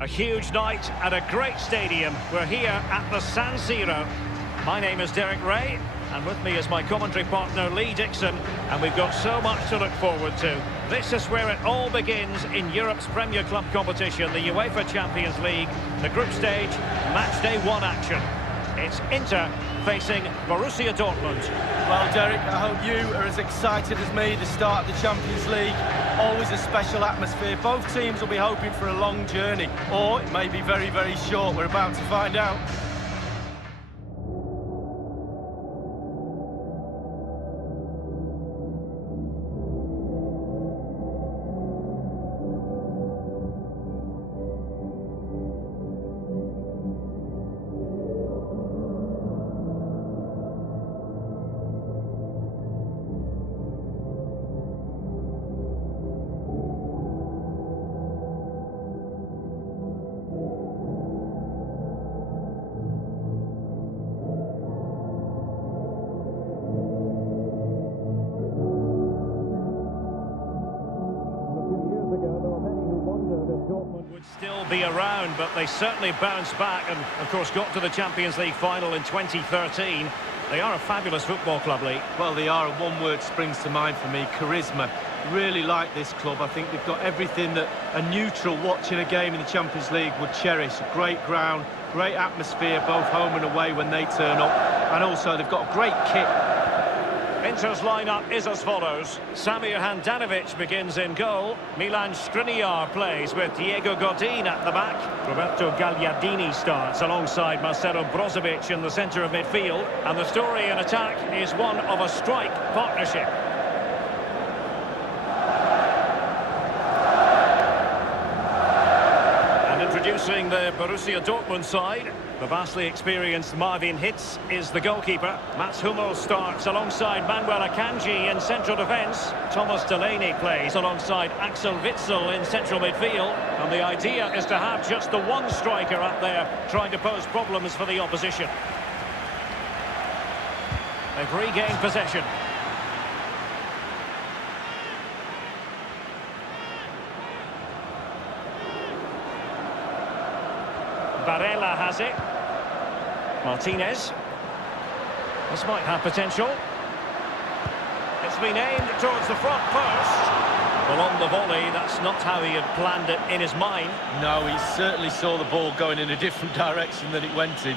A huge night at a great stadium. We're here at the San Siro. My name is Derek Ray, and with me is my commentary partner Lee Dixon, and we've got so much to look forward to. This is where it all begins in Europe's Premier Club competition, the UEFA Champions League, the group stage, Matchday 1 action. It's Inter facing Borussia Dortmund. Well, Derek, I hope you are as excited as me to start the Champions League. Always a special atmosphere. Both teams will be hoping for a long journey, or it may be very, very short. We're about to find out. Would still be around, but they certainly bounced back and, of course, got to the Champions League final in 2013. They are a fabulous football club, Lee. Well, they are, and one word springs to mind for me: charisma. Really like this club. I think they've got everything that a neutral watching a game in the Champions League would cherish. A great ground, great atmosphere, both home and away when they turn up, and also they've got a great kit. Inter's lineup is as follows. Samir Handanovic begins in goal. Milan Skriniar plays with Diego Godin at the back. Roberto Gagliardini starts alongside Marcelo Brozovic in the centre of midfield. And the story in attack is one of a strike partnership. And introducing the Borussia Dortmund side, the vastly experienced Marvin Hitz is the goalkeeper. Mats Hummels starts alongside Manuel Akanji in central defence. Thomas Delaney plays alongside Axel Witsel in central midfield. And the idea is to have just the one striker up there trying to pose problems for the opposition. They've regained possession. Barella has it. Martinez. This might have potential. It's been aimed towards the front first. Well, on the volley, that's not how he had planned it in his mind. No, he certainly saw the ball going in a different direction than it went in.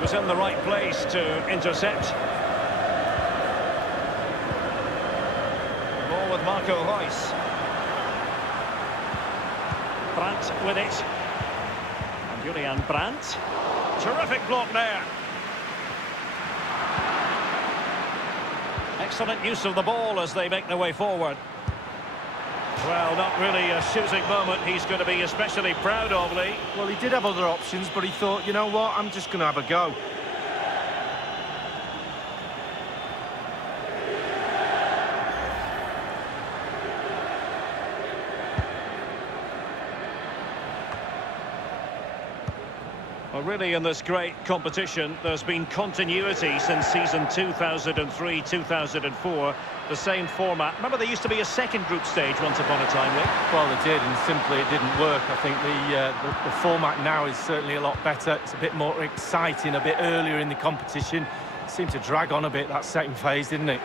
Was in the right place to intercept. Ball with Marco Reus. Brandt with it. And Julian Brandt. Terrific block there. Excellent use of the ball as they make their way forward. Well, not really a shooting moment he's going to be especially proud of, Lee. Well, he did have other options, but he thought, you know what, I'm just going to have a go. Well, really, in this great competition, there's been continuity since season 2003-2004. The same format. Remember, there used to be a second group stage once upon a time, Lee? Well, they did, and simply it didn't work. I think the format now is certainly a lot better. It's a bit more exciting, a bit earlier in the competition. It seemed to drag on a bit, that second phase, didn't it?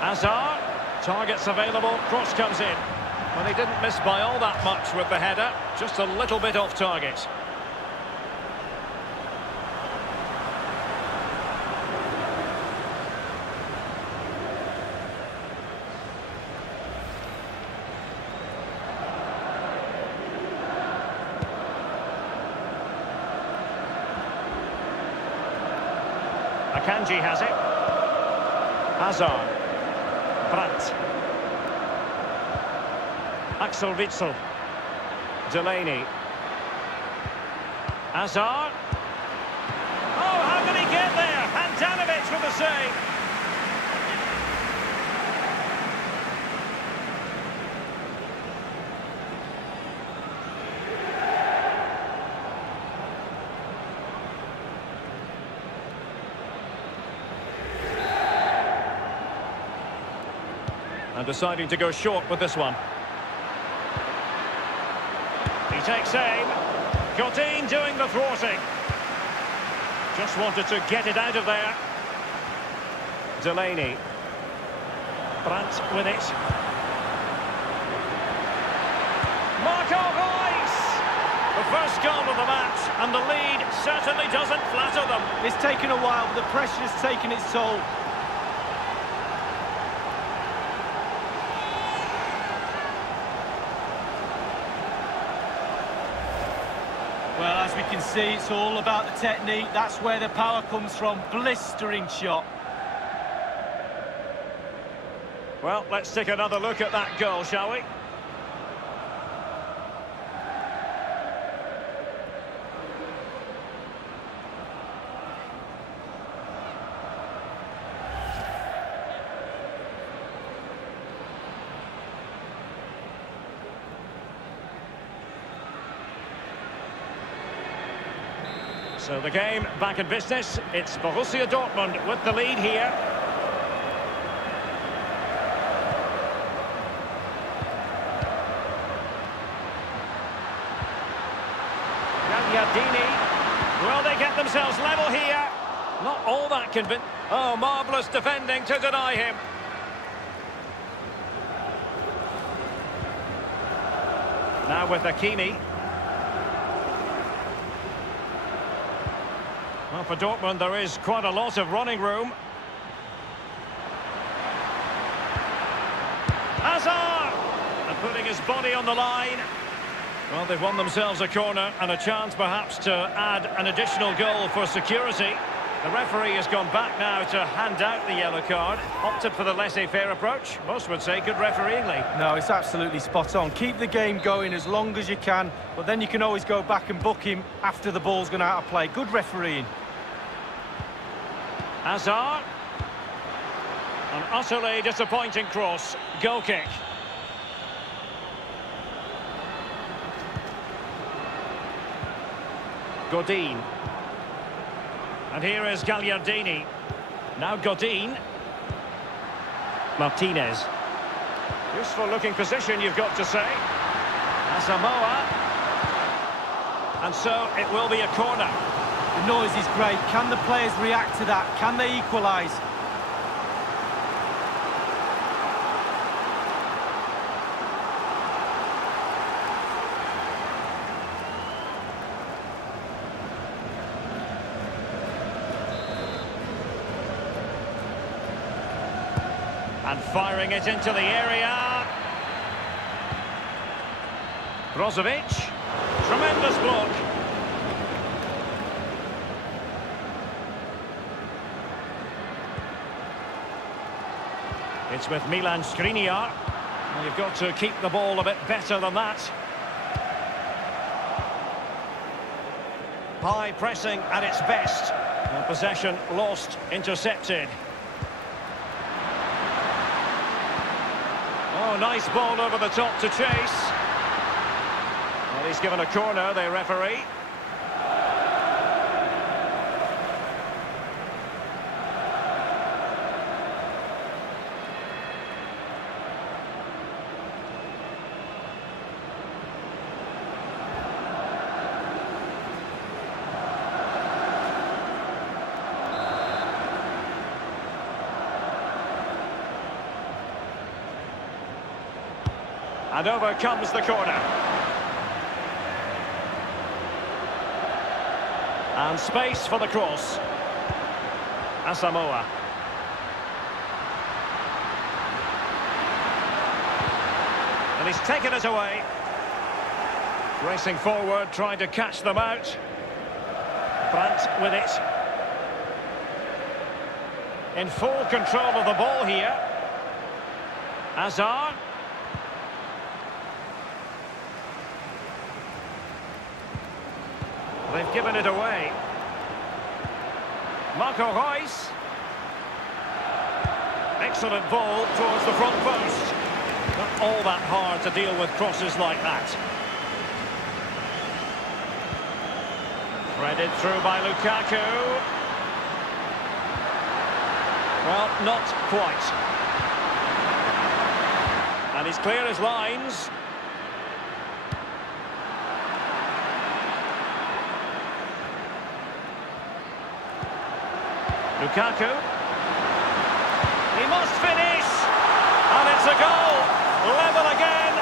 Hazard, targets available, cross comes in. Well, he didn't miss by all that much with the header, just a little bit off target. Akanji has it. Hazard. Brandt. Axel Witsel. Delaney. Hazard. Oh, how did he get there? Handanovic with the save. And deciding to go short with this one. He takes aim. Godin doing the thwarting. Just wanted to get it out of there. Delaney. Brandt with it. Marco Reus! The first goal of the match, and the lead certainly doesn't flatter them. It's taken a while, but the pressure's taken its toll. Well, as we can see, it's all about the technique. That's where the power comes from. Blistering shot. Well, let's take another look at that goal, shall we? So the game back in business. It's Borussia Dortmund with the lead here. Gagliardini. Will they get themselves level here? Not all that convincing. Oh, marvellous defending to deny him. Now with Hakimi. Well, for Dortmund, there is quite a lot of running room. Hazard! And putting his body on the line. Well, they've won themselves a corner and a chance perhaps to add an additional goal for security. The referee has gone back now to hand out the yellow card. Opted for the laissez-faire approach. Most would say good refereeing, Lee. No, it's absolutely spot on. Keep the game going as long as you can, but then you can always go back and book him after the ball's gone out of play. Good refereeing. Hazard. An utterly disappointing cross. Goal kick. Godin. And here is Gagliardini. Now Godin. Martinez. Useful looking position, you've got to say. Asamoah. And so it will be a corner. The noise is great. Can the players react to that? Can they equalise? And firing it into the area. Brozovic. Tremendous block. It's with Milan Skriniar. Well, you've got to keep the ball a bit better than that. High pressing at its best. And possession lost, intercepted. Oh, nice ball over the top to chase. Well, he's given a corner, the referee. And over comes the corner. And space for the cross. Asamoah. And he's taken it away. Racing forward, trying to catch them out. Brandt with it. In full control of the ball here. Hazard. They've given it away. Marco Reus. Excellent ball towards the front post. Not all that hard to deal with crosses like that. Threaded through by Lukaku. Well, not quite. And he's clear as lines. Lukaku. He must finish. And it's a goal. Level again.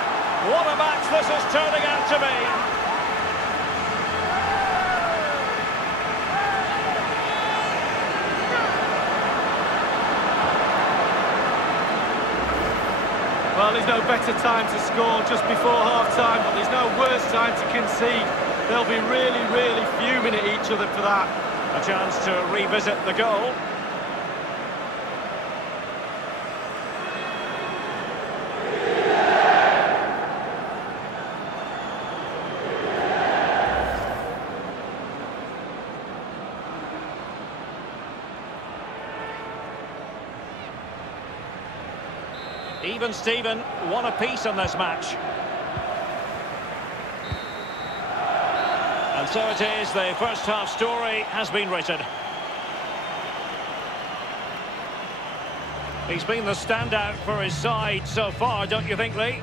What a match this is turning out to be. Well, there's no better time to score just before half-time, but there's no worse time to concede. They'll be really, really fuming at each other for that. A chance to revisit the goal. Even Steven, one apiece on this match. And so it is, the first half story has been written. He's been the standout for his side so far, don't you think, Lee?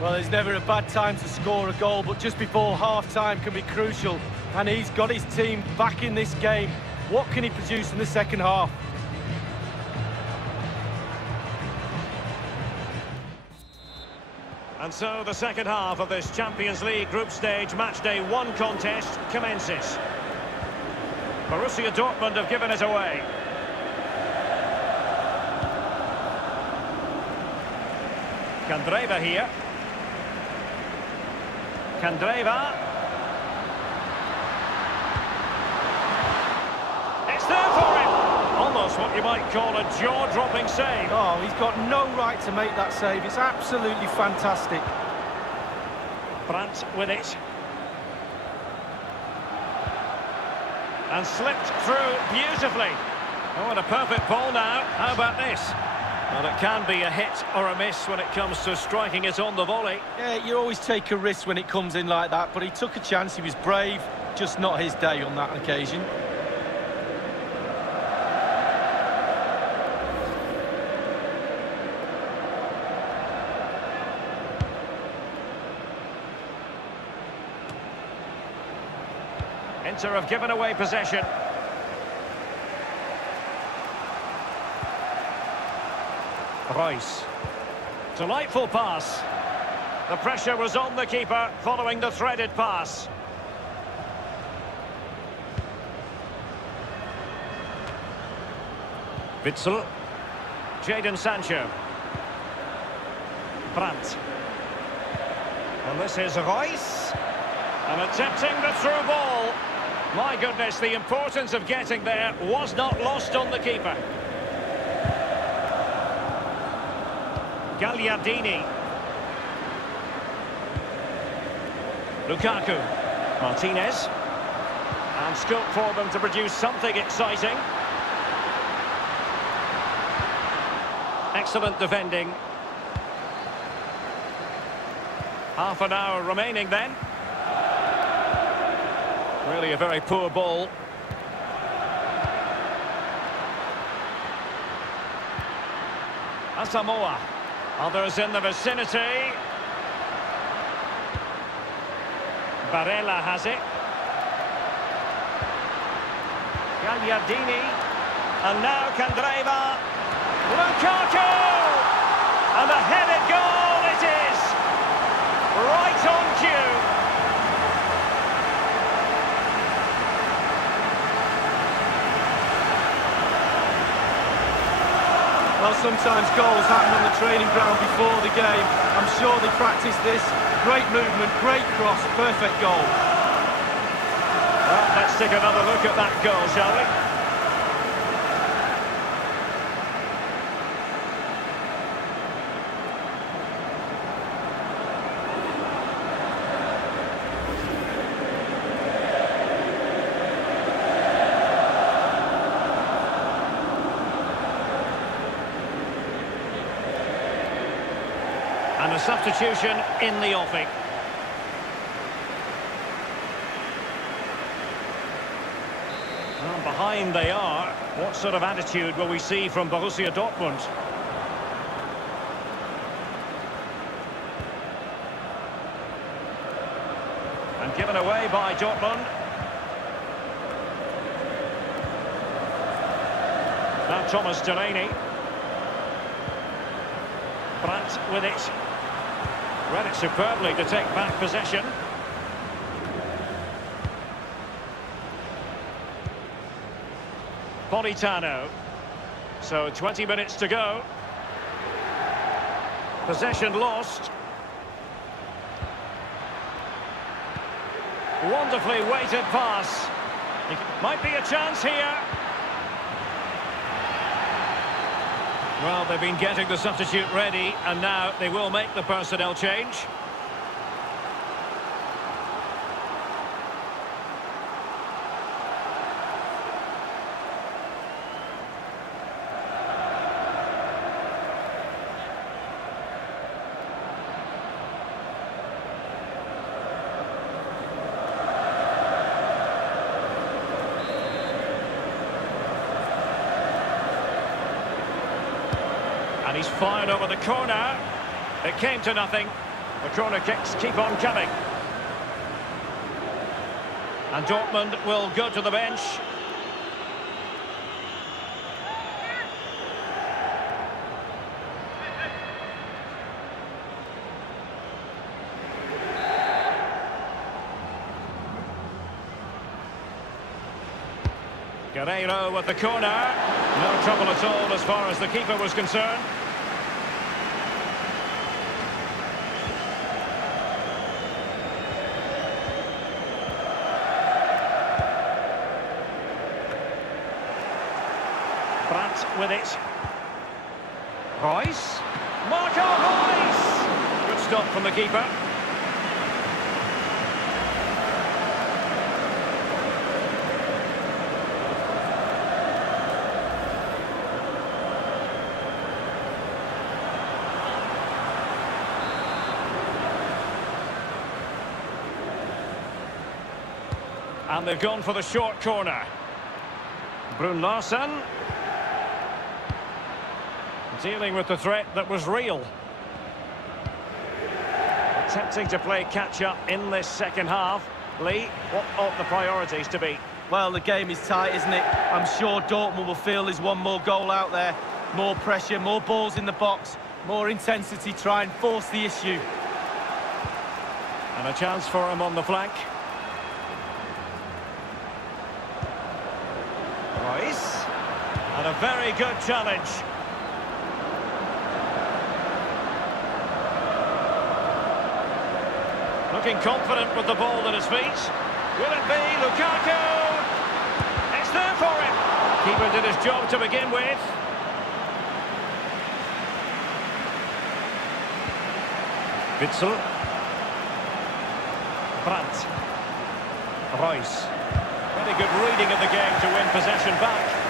Well, there's never a bad time to score a goal, but just before half-time can be crucial. And he's got his team back in this game. What can he produce in the second half? And so the second half of this Champions League group stage Matchday 1 contest commences. Borussia Dortmund have given it away. Candreva here. Candreva. It's there for him. Almost what you might call a jaw-dropping save. Oh, he's got no right to make that save. It's absolutely fantastic. Brandt with it. And slipped through beautifully. Oh, and a perfect ball now. How about this? Well, it can be a hit or a miss when it comes to striking it on the volley. Yeah, you always take a risk when it comes in like that, but he took a chance. He was brave. Just not his day on that occasion. Inter have given away possession. Reus. Delightful pass. The pressure was on the keeper following the threaded pass. Witsel. Jadon Sancho. Brandt. And this is Reus. And attempting the through ball. My goodness, the importance of getting there was not lost on the keeper. Gagliardini. Lukaku. Martinez. And scope for them to produce something exciting. Excellent defending. Half an hour remaining then. Really a very poor ball. Asamoah. Others in the vicinity. Barella has it. Gagliardini. And now Candreva. Lukaku! And a headed goal it is! Right on cue. Well, sometimes goals happen on the training ground before the game. I'm sure they practiced this. Great movement, great cross, perfect goal. Well, let's take another look at that goal, shall we? And a substitution in the offing. Well, behind they are. What sort of attitude will we see from Borussia Dortmund? And given away by Dortmund. Now Thomas Delaney. Brandt with it. Read it superbly to take back possession. Politano. So 20 minutes to go. Possession lost. Wonderfully weighted pass. Might be a chance here. Well, they've been getting the substitute ready, and now they will make the personnel change. And he's fired over the corner. It came to nothing. The corner kicks keep on coming. And Dortmund will go to the bench. Guerreiro with the corner. No trouble at all as far as the keeper was concerned. Brandt with it. Reus. Marco Reus! Good stop from the keeper. And they've gone for the short corner. Brun Larsen. Dealing with the threat that was real. Attempting to play catch-up in this second half. Lee, what ought the priorities to be? Well, the game is tight, isn't it? I'm sure Dortmund will feel there's one more goal out there. More pressure, more balls in the box, more intensity, try and force the issue. And a chance for him on the flank. Reus. And a very good challenge. Looking confident with the ball at his feet. Will it be Lukaku? It's there for him. Keeper did his job to begin with. Witsel. Brandt. Reus. Very good reading of the game to win possession back.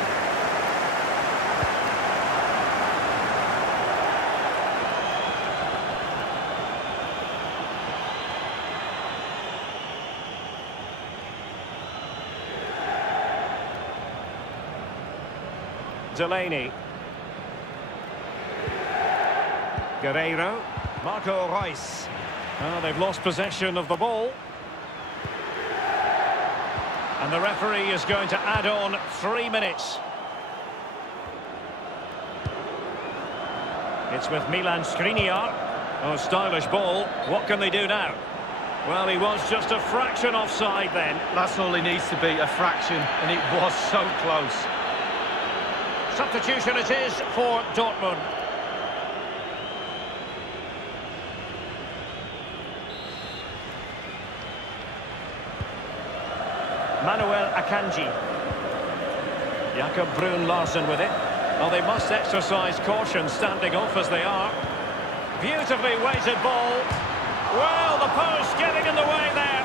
Delaney. Guerreiro. Marco Reus. Oh, they've lost possession of the ball. And the referee is going to add on 3 minutes. It's with Milan Skriniar. Oh, stylish ball. What can they do now? Well, he was just a fraction offside then. That's all he needs to be, a fraction, and it was so close. Substitution it is for Dortmund. Manuel Akanji. Jakob Brun Larsen with it. Well, they must exercise caution standing off as they are. Beautifully weighted ball. Well, the post getting in the way there.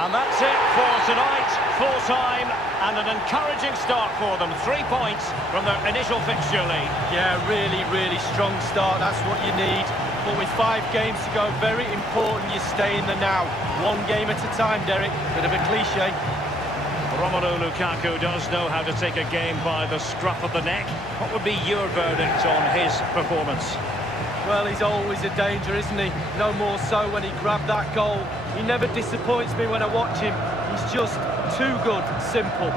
And that's it for tonight. Full time and an encouraging start for them. 3 points from their initial fixture lead. Yeah, really, really strong start. That's what you need. But with 5 games to go, very important you stay in the now. One game at a time, Derek. Bit of a cliche. Romelu Lukaku does know how to take a game by the scruff of the neck. What would be your verdict on his performance? Well, he's always a danger, isn't he? No more so when he grabbed that goal. He never disappoints me when I watch him. He's just too good, simple.